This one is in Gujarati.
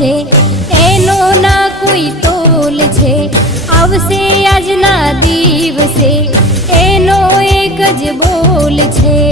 છે, એનો ના કોઈ તોલ છે। આવશે આજના દિવસે, એનો એક જ બોલ છે।